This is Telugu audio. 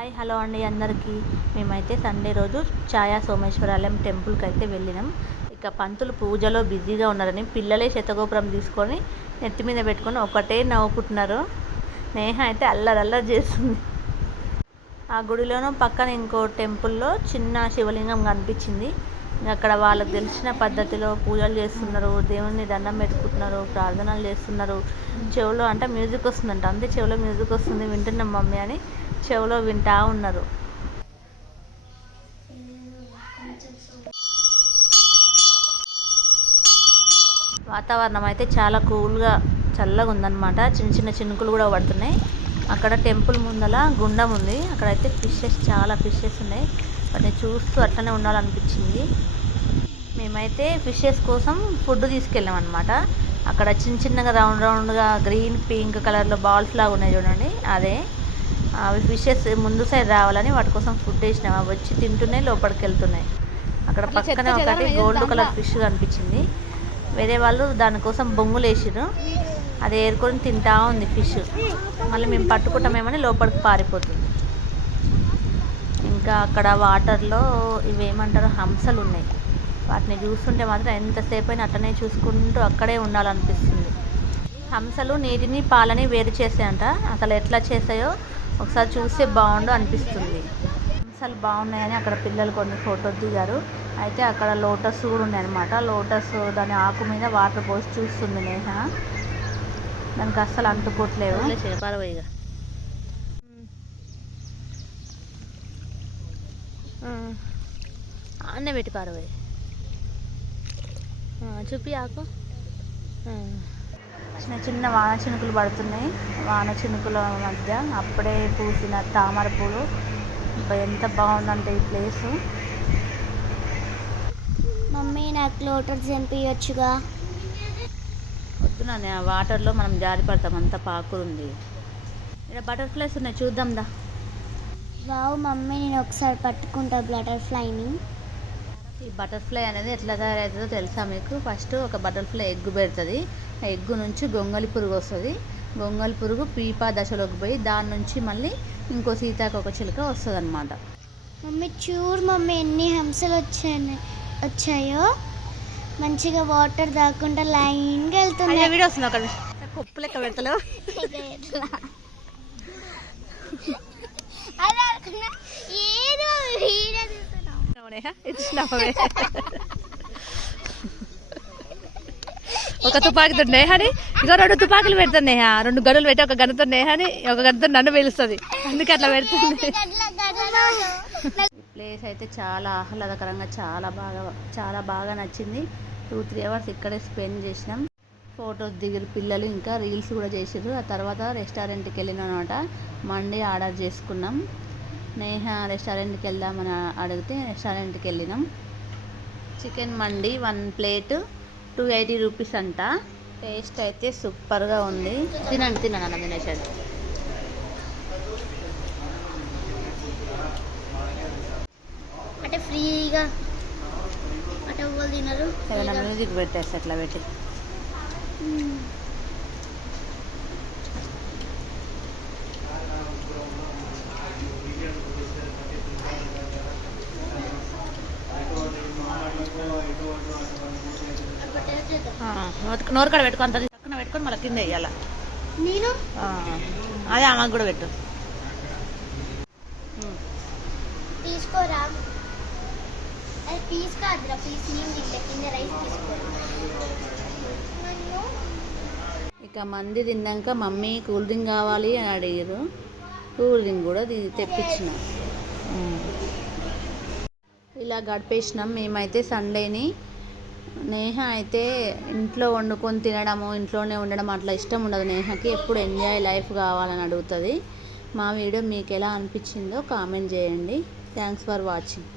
హాయ్ హలో అండి అందరికీ. మేమైతే సండే రోజు ఛాయా సోమేశ్వరాలయం టెంపుల్కి అయితే వెళ్ళినాం. ఇక పంతులు పూజలో బిజీగా ఉన్నారని పిల్లలే శతగోపురం తీసుకొని నెత్తి మీద పెట్టుకొని ఒకటే నవ్వుకుంటున్నారు. నేహ అయితే అల్లరి అల్లరి చేస్తుంది. ఆ గుడిలోనూ పక్కన ఇంకో టెంపుల్లో చిన్న శివలింగం కనిపించింది. అక్కడ వాళ్ళకి తెలిసిన పద్ధతిలో పూజలు చేస్తున్నారు దేవుని దండం పెట్టుకుంటున్నారు ప్రార్థనలు చేస్తున్నారు. చెవిలో అంటే మ్యూజిక్ వస్తుందంట. అంతే చెవిలో మ్యూజిక్ వస్తుంది. వింటున్నాం మమ్మీ అని. చెవిలో వింటా ఉన్నారు. వాతావరణం అయితే చాలా కూల్గా చల్లగా ఉందన్నమాట చిన్న చిన్న చినుకులు కూడా పడుతున్నాయి. అక్కడ టెంపుల్ ముందల గుండం ఉంది. అక్కడైతే ఫిషెస్ చాలా ఫిషెస్ ఉన్నాయి. వాటిని చూస్తూ అట్లనే ఉండాలనిపించింది. మేమైతే ఫిషెస్ కోసం ఫుడ్ తీసుకెళ్ళాం అనమాట అక్కడ చిన్న చిన్నగా రౌండ్ రౌండ్గా గ్రీన్ పింక్ కలర్లో బాల్స్ లాగా ఉన్నాయి చూడండి. అదే. అవి ఫిషెస్ ముందు సైడ్ రావాలని వాటి కోసం ఫుడ్ వేసినాం. అవి వచ్చి తింటున్నాయి లోపలికి వెళ్తున్నాయి. అక్కడ పక్కనే ఒకటి గోల్డ్ కలర్ ఫిష్ కనిపించింది. వేరే వాళ్ళు దానికోసం బొంగులు వేసిర్రు. అది ఏరుకొని తింటా ఉంది ఫిష్ మళ్ళీ మేము పట్టుకుంటామేమని లోపలికి పారిపోతుంది. ఇంకా అక్కడ వాటర్లో ఇవేమంటారు హంసలు ఉన్నాయి. వాటిని చూస్తుంటే మాత్రం ఎంతసేపు అయినా అట్లనే చూసుకుంటూ అక్కడే ఉండాలనిపిస్తుంది. హంసలు నీటిని పాలని వేరు చేసాయంట అసలు ఎట్లా చేసాయో ఒకసారి చూస్తే బాగుండు అనిపిస్తుంది. హంసలు బాగున్నాయని అక్కడ పిల్లలు కొన్ని ఫోటోలు దిగారు. అయితే అక్కడ లోటస్ కూడా ఉన్నాయి అనమాట లోటస్ దాని ఆకు మీద వాటర్ పోసి చూస్తుంది నేహ. దానికి అస్సలు అంటుకోవట్లేవు పారవయ్యగా అన్నే పెట్టి పారవయ్య చూపి ఆకు. చిన్న చిన్న వాన చినుకులు పడుతున్నాయి. వాన చినుకుల మధ్య అప్పుడే పూసిన తామర పూలు. ఎంత బాగుందంటే ఈ ప్లేసు. మమ్మీ నాకు లోటస్ చంపించచ్చుగా వద్దునా ఆ వాటర్లో మనం జారి పడతాం. అంత పాకులు ఉంది ఇక్కడ బటర్ఫ్లైస్ ఉన్నాయి. చూద్దాం దా. వావ్ మమ్మీ నేను ఒకసారి పట్టుకుంటా బటర్ఫ్లైని. ఈ బటర్ఫ్లై అనేది ఎట్లా తయారవుతుందో తెలుసా మీకు? ఫస్ట్ ఒక బటర్ఫ్లై ఎగ్ పెడుతుంది. ఆ ఎగ్ నుంచి గొంగలి పురుగు వస్తుంది. గొంగలి పురుగు పీపా దశలోకి పోయి దాని నుంచి మళ్ళీ ఇంకో సీతాకొక చిలుక వస్తుంది అనమాట మమ్మీ చూడు మమ్మీ ఎన్ని హంసలు వచ్చాయి వచ్చాయో. మంచిగా వాటర్ దాక్కుండా లైన్గా వెళ్తున్నాయి వీడియో వస్తుంది అక్కడ కుప్పు లెక్క పెడతలేవు. ఇచ్చినావే ఒక తుపాకి తోటి హని ఇక రెండు తుపాకులు పెడతాను నేహ. రెండు గడులు పెట్టి ఒక గన్నతో నేహని ఒక గన్నతో నన్ను పిలుస్తుంది. అందుకే అట్లా పెడుతుంది. ప్లేస్ అయితే చాలా ఆహ్లాదకరంగా చాలా బాగా చాలా బాగా నచ్చింది. టూ త్రీ అవర్స్ ఇక్కడే స్పెండ్ చేసినాం. ఫొటోస్ దిగిరు పిల్లలు ఇంకా రీల్స్ కూడా చేసిర్రు. ఆ తర్వాత రెస్టారెంట్కి వెళ్ళినాం అనమాట మండి ఆర్డర్ చేసుకున్నాం. నేహ రెస్టారెంట్కి వెళ్దామని అడిగితే రెస్టారెంట్కి వెళ్ళినాం chicken mandi one plate two eighty rupees అంట. టేస్ట్ అయితే సూపర్గా ఉంది. తినండి తినండి అన్న తినేసాడు అంటే ఫ్రీగా అంటే తినరు? మ్యూజిక్ పెట్టేసి అట్లా పెట్టి. నోరు నోరు కాడ పెట్టుకో అంత పక్కన పెట్టుకొని మళ్ళీ కింద వేయాల. నేను? అదే ఆమెకు కూడా పెట్టు. తీసుకోరా? పీస్ కాదురా పీస్ కింద రైస్ ఇక మంది తిన్నాక మమ్మీ కూల్ డ్రింక్ కావాలి అని అడిగారు కూల్ డ్రింక్ కూడా తీ- తెప్పించిన. ఇలా గడిపేసినాం. మేమైతే సండేని నేహ అయితే ఇంట్లో వండుకొని తినడము ఇంట్లోనే ఉండడం అట్లా ఇష్టం ఉండదు. నేహకి ఎప్పుడు ఎంజాయ్ లైఫ్ కావాలని అడుగుతుంది. మా వీడియో మీకు ఎలా అనిపించిందో కామెంట్ చేయండి. Thanks for watching